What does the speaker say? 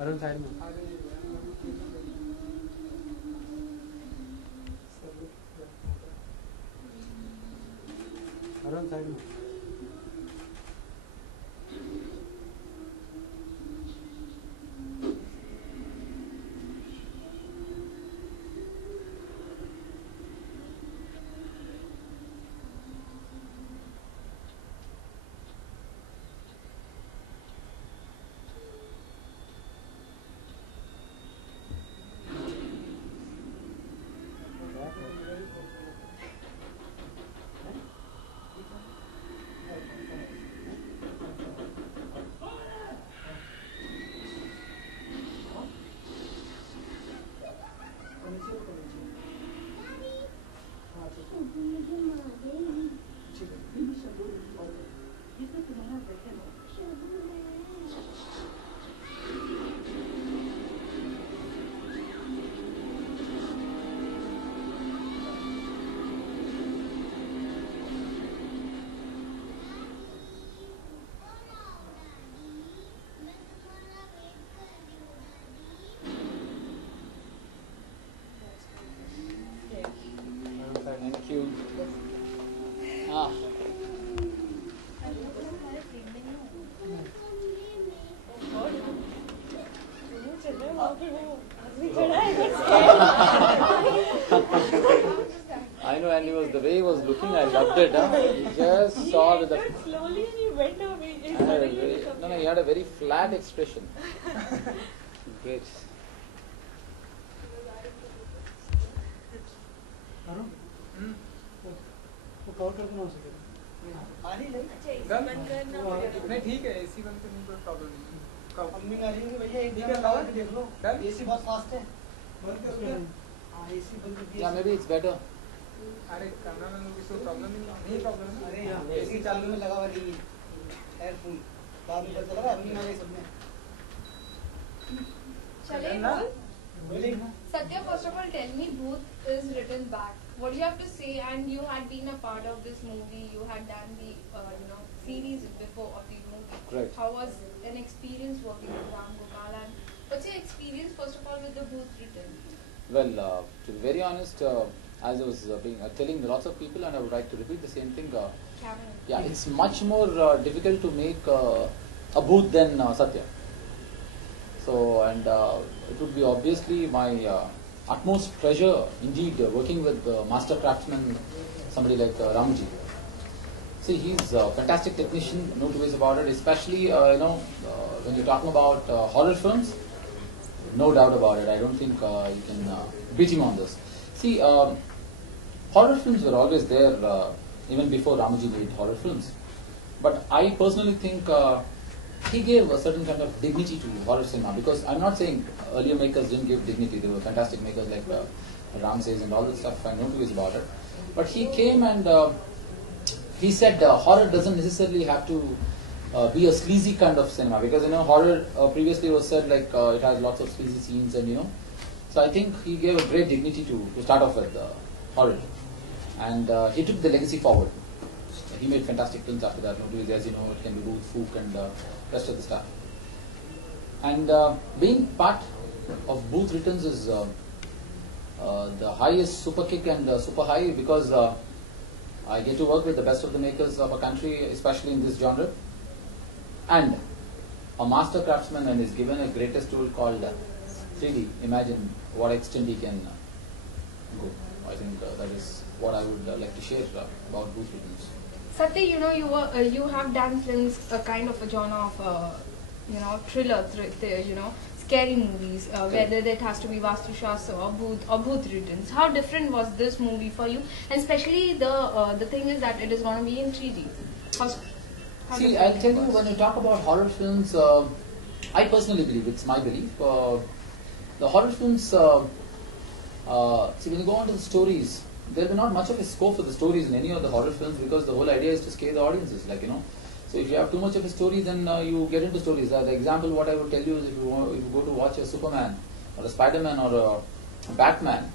Arun side में Arun side में Thank you. Ah. I know, and the way he was looking, I loved it. He just saw with the slowly and he went away. he had a very flat expression. Great. Call कर देना हो सके नहीं ठीक है AC बंद करने कोई प्रॉब्लम नहीं मम्मी आ रही है भैया एक ठीक है लगा के देख लो डन एसी बहुत फास्ट है बंद कर दो हां एसी बंद कर Yeah, maybe it's better. अरे कैमरा मैन को कोई प्रॉब्लम नहीं प्रॉब्लम है अरे एसी चालू में लगा हुआ नहीं है एयर फुल बाद में पता लगा अम्मी आ गई सबने चले बोलिए Satya, first of all, tell me, Bhoot is written back. What do you have to say? And you had been a part of this movie. You had done the series before of the movie. Right. How was an experience working with Ram Gopal? And what's your experience first of all with the Bhoot Returns? Well, to be very honest, as I was telling lots of people, and I would like to repeat the same thing. Yeah, it's much more difficult to make a Bhoot than Satya. So, and it would be obviously my utmost pleasure indeed working with master craftsman, somebody like Ramji. See, he's a fantastic technician, no two ways about it. Especially, when you're talking about horror films, no doubt about it. I don't think you can beat him on this. See, horror films were always there even before Ramji made horror films. But I personally think he gave a certain kind of dignity to horror cinema, because I'm not saying earlier makers didn't give dignity. There were fantastic makers like Ram says and all that stuff. I know two ways about it. But he came and he said horror doesn't necessarily have to be a sleazy kind of cinema, because horror previously was said like it has lots of sleazy scenes and So I think he gave a great dignity to start off with horror, and he took the legacy forward. He made fantastic films after that. As you know, it can be Ruth, Fook, and rest of the stuff. And being part of Bhoot Returns is the highest super kick and super high, because I get to work with the best of the makers of a country, especially in this genre, and a master craftsman, and is given a greatest tool called 3D. Imagine what extent he can go. I think that is what I would like to share about Bhoot Returns. Satya, you have done films, a kind of a genre of thriller, scary movies, whether it has to be Vastu Shastra or Bhoot Returns. How different was this movie for you? And especially the thing is that it is going to be in 3D. See, I'll tell you, when you talk about horror films, I personally believe, it's my belief, the horror films, see, when you go on to the stories, there will be not much of a scope for the stories in any of the horror films, because the whole idea is to scare the audiences, So if you have too much of a story, then you get into stories. The example what I would tell you is, if you go to watch a Superman or a Spider-Man or a Batman,